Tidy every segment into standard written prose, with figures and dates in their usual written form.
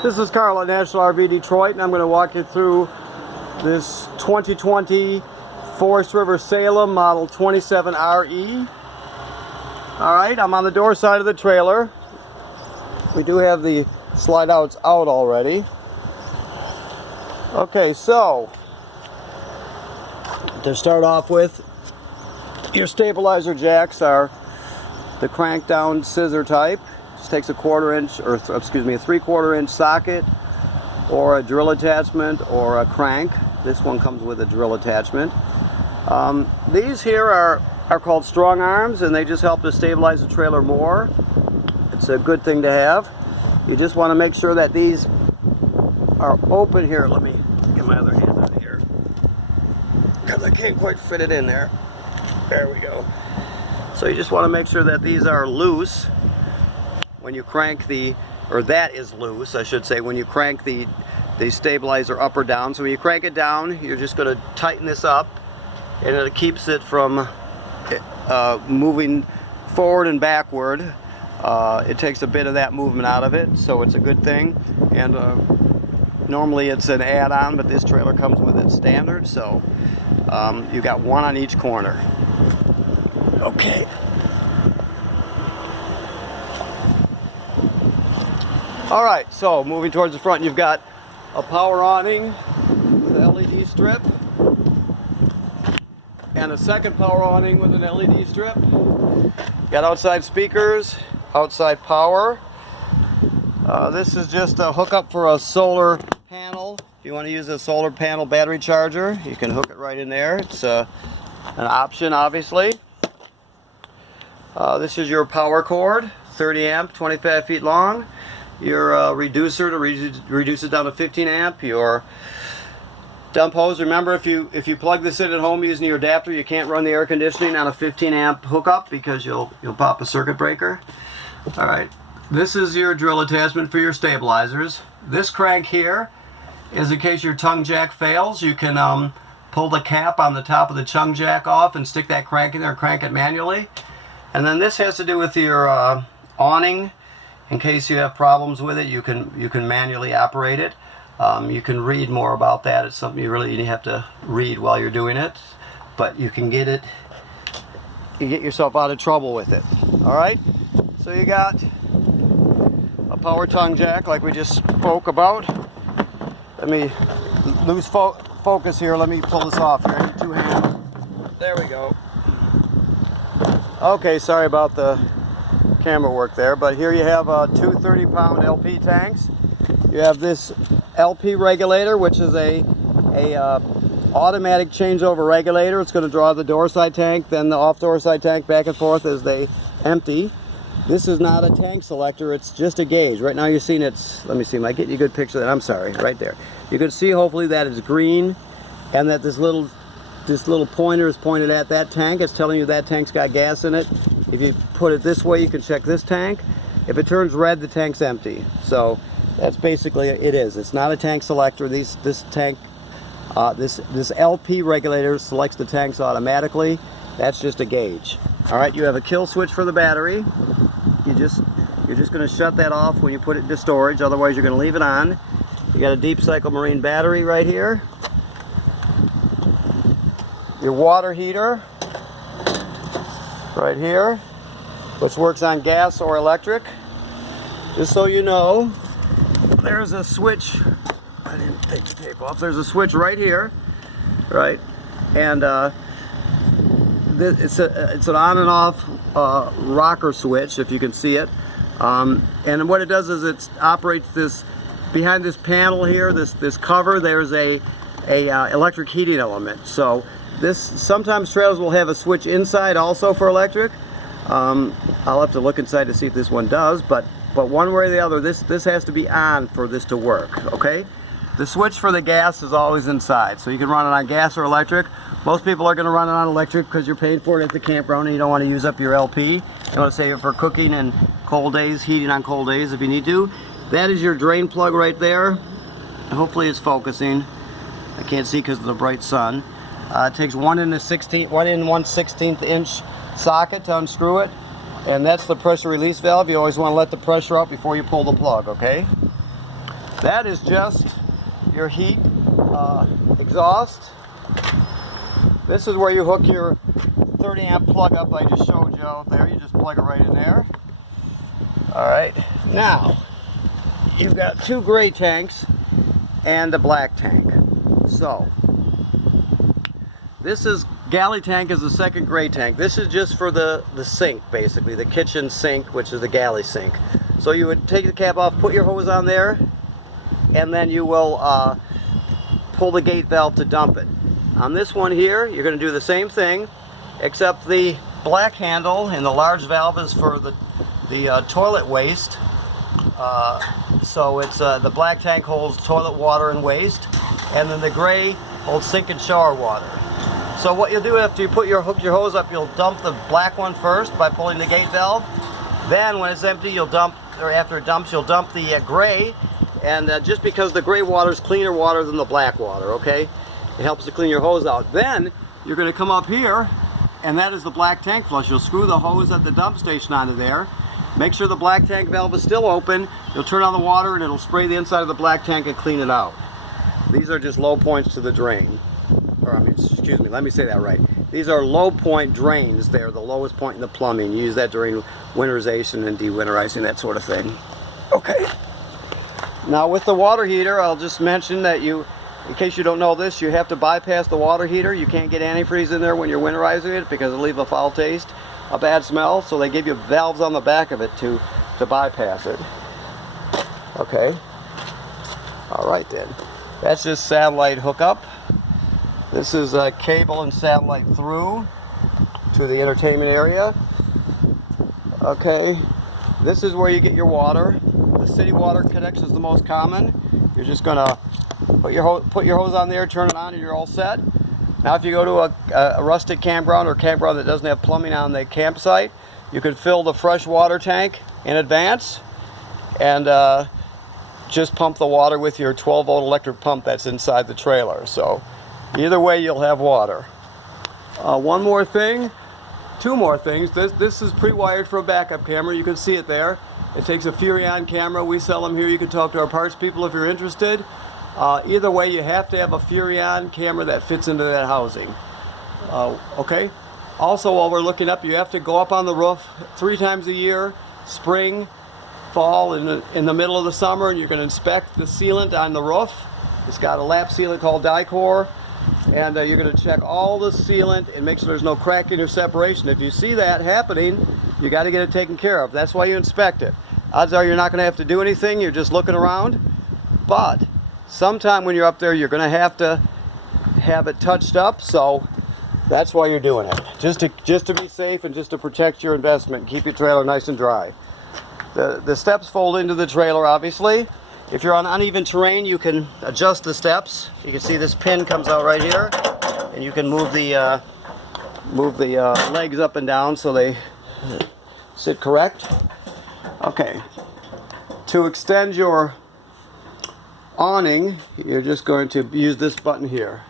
This is Carl at National RV Detroit, and I'm going to walk you through this 2020 Forest River Salem Model 27RE. Alright, I'm on the door side of the trailer. We do have the slide outs out already. Okay, so to start off with, your stabilizer jacks are the crank down scissor type. Just takes a 1/4 inch, or excuse me, a 3/4 inch socket, or a drill attachment, or a crank. This one comes with a drill attachment. These here are called strong arms, and they just help to stabilize the trailer more. It's a good thing to have. You just want to make sure that these are open here. Let me get my other hand out of here, because I can't quite fit it in there. There we go. So you just want to make sure that these are loose when you crank the, or that is loose, I should say, when you crank the stabilizer up or down. So when you crank it down, you're just going to tighten this up, and it keeps it from moving forward and backward. It takes a bit of that movement out of it, so it's a good thing. And normally it's an add-on, but this trailer comes with it standard, so you got one on each corner. Okay. Alright, so moving towards the front, you've got a power awning with an LED strip, and a second power awning with an LED strip. Got outside speakers, outside power. This is just a hookup for a solar panel. If you want to use a solar panel battery charger, you can hook it right in there. It's an option, obviously. This is your power cord, 30 amp, 25 feet long. Your reducer to reduce it down to 15 amp. Your dump hose. Remember, if you plug this in at home using your adapter, you can't run the air conditioning on a 15 amp hookup because you'll pop a circuit breaker. All right, this is your drill attachment for your stabilizers. This crank here is in case your tongue jack fails. You can pull the cap on the top of the tongue jack off and stick that crank in there and crank it manually. And then this has to do with your awning. In case you have problems with it, you can manually operate it. You can read more about that. It's something you really have to read while you're doing it, but you can get yourself out of trouble with it. All right. So you got a power tongue jack like we just spoke about. Let me lose focus here. Let me pull this off here. I need two hands. There we go. Okay, sorry about the camera work there, but here you have two 30-pound LP tanks. You have this LP regulator, which is a automatic changeover regulator. It's going to draw the door side tank, then the off door side tank back and forth as they empty. This is not a tank selector, it's just a gauge. Right now you're seeing it's, let me see, am I getting you a good picture of that? I'm sorry, right there. You can see hopefully that it's green, and that this little pointer is pointed at that tank. It's telling you that tank's got gas in it. If you put it this way, you can check this tank. If it turns red, the tank's empty. So that's basically it is. It's not a tank selector. This LP regulator selects the tanks automatically. That's just a gauge. All right, you have a kill switch for the battery. You're just going to shut that off when you put it into storage. Otherwise, you're going to leave it on. You got a deep cycle marine battery right here. Your water heater right here, which works on gas or electric. Just so you know, there's a switch. I didn't take the tape off. There's a switch right here, right? And it's an on and off rocker switch, if you can see it. And what it does is it operates this behind this panel here, this cover. There's a electric heating element. So sometimes trailers will have a switch inside also for electric. I'll have to look inside to see if this one does, but one way or the other, this has to be on for this to work. Okay, the switch for the gas is always inside, so you can run it on gas or electric. Most people are going to run it on electric because you're paying for it at the campground and you don't want to use up your LP. You want to save it for cooking and cold days, heating on cold days if you need to. That is your drain plug right there. Hopefully it's focusing. I can't see because of the bright sun. It takes 1 1/16 inch socket to unscrew it, and that's the pressure release valve. You always want to let the pressure up before you pull the plug, okay? That is just your heat exhaust. This is where you hook your 30 amp plug up I just showed you out there. You just plug it right in there. Alright, now you've got two gray tanks and a black tank. So this is galley tank is the second gray tank. This is just for the sink, basically, the kitchen sink, which is the galley sink. So you would take the cap off, put your hose on there, and then you will pull the gate valve to dump it. On this one here, you're going to do the same thing, except the black handle and the large valve is for the toilet waste. So it's the black tank holds toilet water and waste, and then the gray holds sink and shower water. So what you'll do after you hook your hose up, you'll dump the black one first by pulling the gate valve. Then when it's empty, you'll dump, or after it dumps, you'll dump the gray. And just because the gray water is cleaner water than the black water, okay? It helps to clean your hose out. Then you're going to come up here, and that is the black tank flush. You'll screw the hose at the dump station onto there. Make sure the black tank valve is still open. You'll turn on the water, and it'll spray the inside of the black tank and clean it out. These are just low points to the drain. Or, I mean, excuse me, let me say that right. These are low point drains. They're the lowest point in the plumbing. You use that during winterization and dewinterizing, that sort of thing. Okay. Now with the water heater, I'll just mention that you, in case you don't know this, you have to bypass the water heater. You can't get antifreeze in there when you're winterizing it because it'll leave a foul taste, a bad smell. So they give you valves on the back of it to bypass it. Okay. All right then. That's just satellite hookup. This is a cable and satellite through to the entertainment area. Okay, this is where you get your water. The city water connection is the most common. You're just gonna put your hose on there, turn it on, and you're all set. Now if you go to a rustic campground or campground that doesn't have plumbing on the campsite, you can fill the fresh water tank in advance and just pump the water with your 12-volt electric pump that's inside the trailer. So either way, you'll have water. One more thing, two more things. This is pre-wired for a backup camera. You can see it there. It takes a Furrion camera. We sell them here. You can talk to our parts people if you're interested. Either way, you have to have a Furrion camera that fits into that housing. Okay? Also, while we're looking up, you have to go up on the roof 3 times a year, spring, fall, in the middle of the summer, and you're going to inspect the sealant on the roof. It's got a lap sealant called Dicor. And you're going to check all the sealant and make sure there's no cracking or separation. If you see that happening, you got to get it taken care of. That's why you inspect it. Odds are you're not going to have to do anything. You're just looking around. But sometime when you're up there, you're going to have it touched up. So that's why you're doing it. Just to be safe and just to protect your investment. Keep your trailer nice and dry. The steps fold into the trailer, obviously. If you're on uneven terrain, you can adjust the steps. You can see this pin comes out right here, and you can move the legs up and down so they sit correct. Okay. To extend your awning, you're just going to use this button here.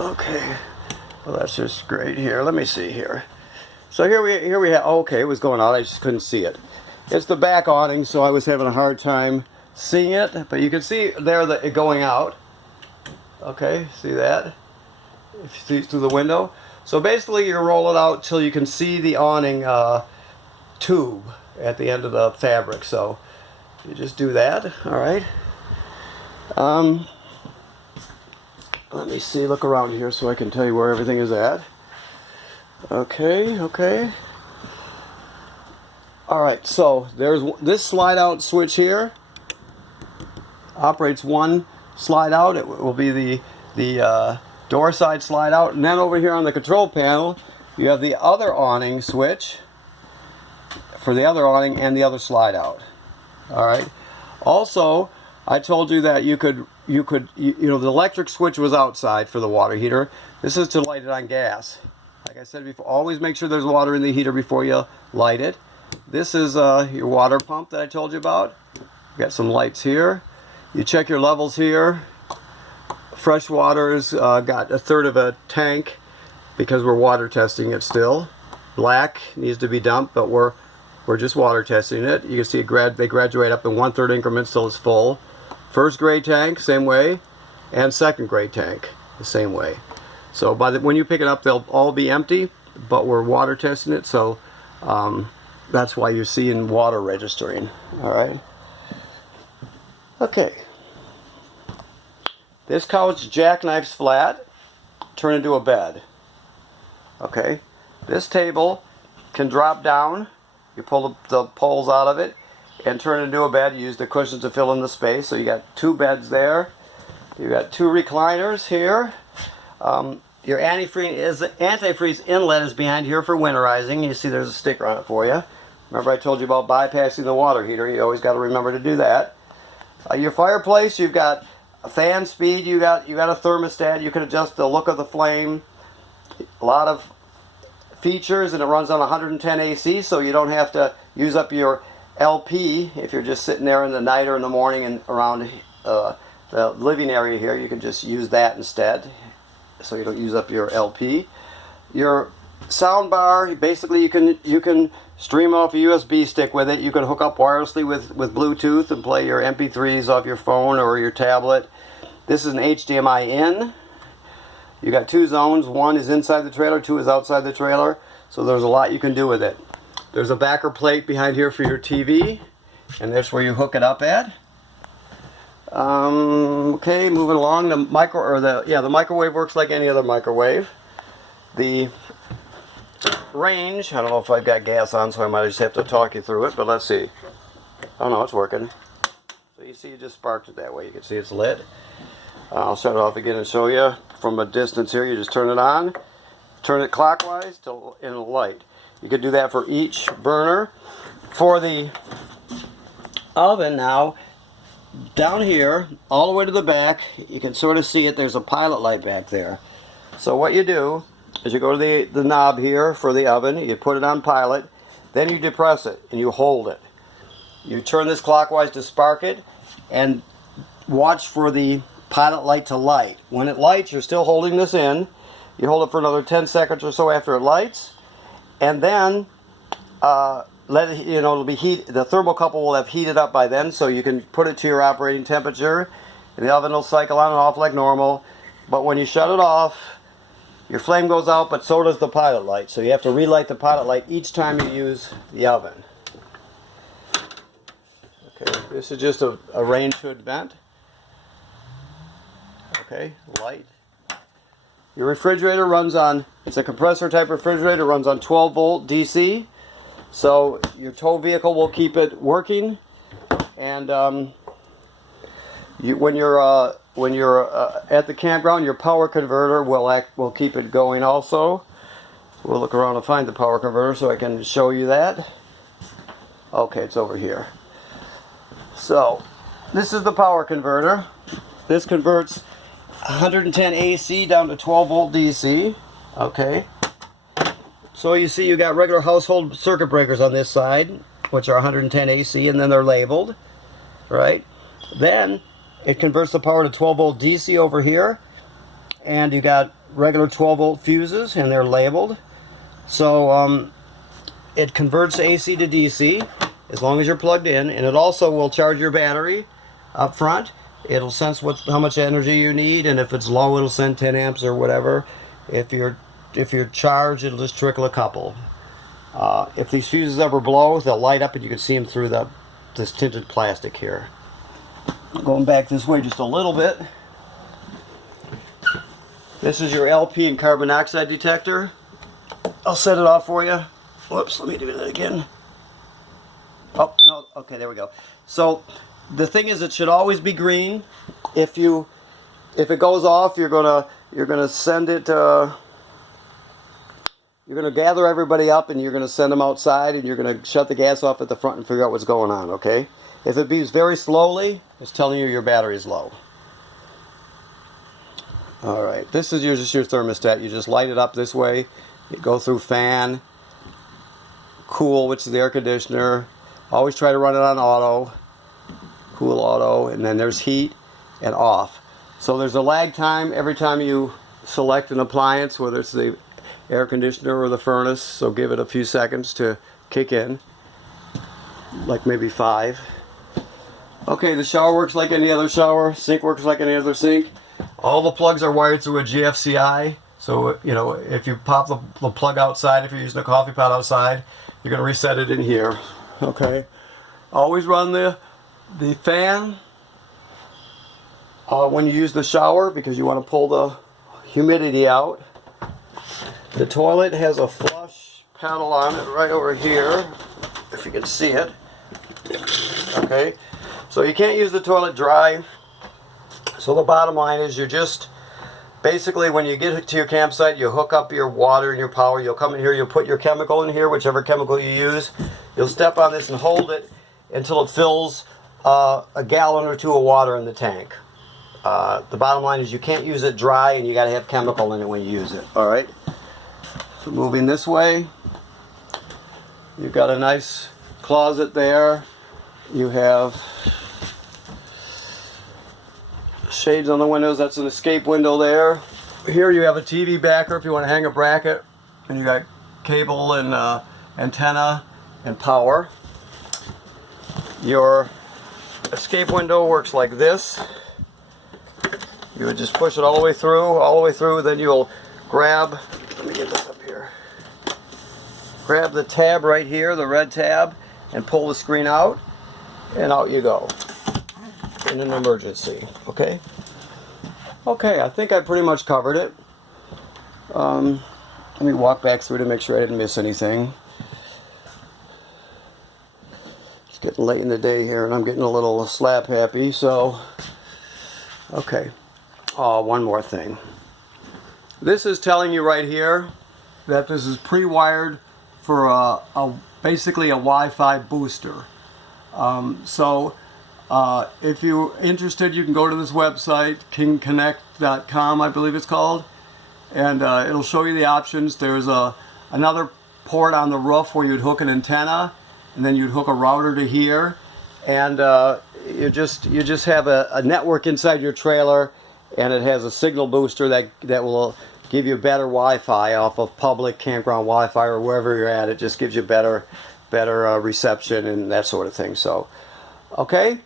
Okay. Well, that's just great here. Let me see here. So here we have. Okay, it was going on. I just couldn't see it. It's the back awning, so I was having a hard time seeing it, but you can see there it going out. Okay, see that? If you see through the window. So basically you roll it out till you can see the awning tube at the end of the fabric. So you just do that, all right? Let me see, look around here so I can tell you where everything is at. Okay, okay. Alright, so there's this slide out switch here. Operates one slide out. It will be the door side slide out. And then over here on the control panel, you have the other awning switch for the other awning and the other slide out. Alright. Also, I told you that you know, the electric switch was outside for the water heater. This is to light it on gas. Like I said before, always make sure there's water in the heater before you light it. This is your water pump that I told you about. Got some lights here. You check your levels here. Fresh water's got 1/3 of a tank because we're water testing it still. Black needs to be dumped, but we're We're just water testing it. You can see they graduate up in 1/3 increments till it's full. First grade tank, same way, and second grade tank, the same way. So when you pick it up, they'll all be empty, but we're water testing it, so that's why you're seeing water registering. All right. Okay. This couch jackknifes flat, turn into a bed. Okay. This table can drop down. You pull the poles out of it and turn it into a bed. You use the cushions to fill in the space. So you got 2 beds there. You got 2 recliners here. Your antifreeze inlet is behind here for winterizing. You see there's a sticker on it for you. Remember I told you about bypassing the water heater. You always got to remember to do that. Your fireplace, you've got a fan speed. You got a thermostat. You can adjust the look of the flame. A lot of features, and it runs on 110 AC, so you don't have to use up your LP if you're just sitting there in the night or in the morning and around the living area here. You can just use that instead, so you don't use up your LP. Your sound bar, basically you can stream off a USB stick with it. You can hook up wirelessly with Bluetooth and play your MP3s off your phone or your tablet. This is an HDMI in. You got 2 zones. 1 is inside the trailer, 2 is outside the trailer. So there's a lot you can do with it. There's a backer plate behind here for your TV, and that's where you hook it up at. Okay, moving along. The microwave works like any other microwave. The range, I don't know if I've got gas on, so I might just have to talk you through it, but let's see. Oh no, it's working. So you see, you just sparked it that way. You can see it's lit. I'll shut it off again and show you from a distance here. You just turn it on, turn it clockwise till it'll light. You can do that for each burner. For the oven now, down here, all the way to the back, you can sort of see it. There's a pilot light back there. So what you do is you go to the knob here for the oven, you put it on pilot, then you depress it and you hold it. You turn this clockwise to spark it and watch for the pilot light to light. When it lights, you're still holding this in. You hold it for another 10 seconds or so after it lights, and then let it, it'll be heat. The thermocouple will have heated up by then, so you can put it to your operating temperature, and the oven will cycle on and off like normal. But when you shut it off, your flame goes out, but so does the pilot light. So you have to relight the pilot light each time you use the oven. Okay, this is just a range hood vent. Okay, light. Your refrigerator runs on, it's a compressor type refrigerator, runs on 12 volt DC. So your tow vehicle will keep it working, and when you're at the campground, your power converter will keep it going also. We'll look around and find the power converter so I can show you that. Okay, it's over here. So this is the power converter. This converts 110 AC down to 12 volt DC. Okay. So you see you got regular household circuit breakers on this side, which are 110 AC, and then they're labeled, right? Then it converts the power to 12 volt DC over here, and you got regular 12 volt fuses, and they're labeled. So it converts AC to DC as long as you're plugged in, and it also will charge your battery up front. It'll sense how much energy you need, and if it's low, it'll send 10 amps or whatever. If you're charged, it'll just trickle a couple. If these fuses ever blow, they'll light up, and you can see them through this tinted plastic here. Going back this way just a little bit. This is your LP and carbon monoxide detector. I'll set it off for you. Whoops, let me do that again. Oh, no, okay, there we go. So the thing is, it should always be green. If it goes off, you're gonna send it. You're gonna gather everybody up, and you're gonna send them outside, and you're gonna shut the gas off at the front and figure out what's going on. Okay? If it beeps very slowly, it's telling you your battery is low. All right. This is just your thermostat. You just light it up this way. You go through fan, cool, which is the air conditioner. Always try to run it on auto. Cool auto, and then there's heat and off. So there's a lag time every time you select an appliance, whether it's the air conditioner or the furnace, so give it a few seconds to kick in. like maybe 5. Okay, the shower works like any other shower. Sink works like any other sink. All the plugs are wired through a GFCI. So, you know, if you pop the plug outside, if you're using a coffee pot outside, you're going to reset it in here. Okay. Always run the fan when you use the shower because you want to pull the humidity out. The toilet has a flush paddle on it right over here, if you can see it. Okay. So you can't use the toilet dry. So the bottom line is you're just, basically when you get to your campsite, you hook up your water and your power. You'll come in here, you'll put your chemical in here, whichever chemical you use. You'll step on this and hold it until it fills a gallon or 2 of water in the tank. The bottom line is you can't use it dry and you got to have chemical in it when you use it. All right. So moving this way, you've got a nice closet there. You have shades on the windows. That's an escape window there. Here you have a TV backer if you want to hang a bracket, and you got cable and antenna and power. Your escape window works like this. You would just push it all the way through, then you'll grab, let me get this up here, grab the tab right here, the red tab, and pull the screen out, and out you go in an emergency. Okay? Okay, I think I pretty much covered it. Let me walk back through to make sure I didn't miss anything. It's getting late in the day here, and I'm getting a little slap happy, so okay. One more thing. This is telling you right here that this is pre-wired for basically a Wi-Fi booster. If you're interested, you can go to this website, kingconnect.com, I believe it's called, and it'll show you the options. There's another port on the roof where you'd hook an antenna, and then you'd hook a router to here, and you just have a network inside your trailer, and it has a signal booster that will give you better Wi-Fi off of public campground Wi-Fi or wherever you're at. It just gives you better reception and that sort of thing. So, okay.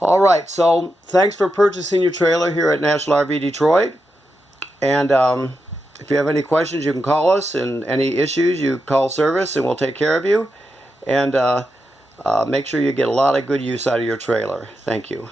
All right. So, thanks for purchasing your trailer here at National RV Detroit. And if you have any questions, you can call us, and any issues, you call service, and we'll take care of you. And make sure you get a lot of good use out of your trailer. Thank you.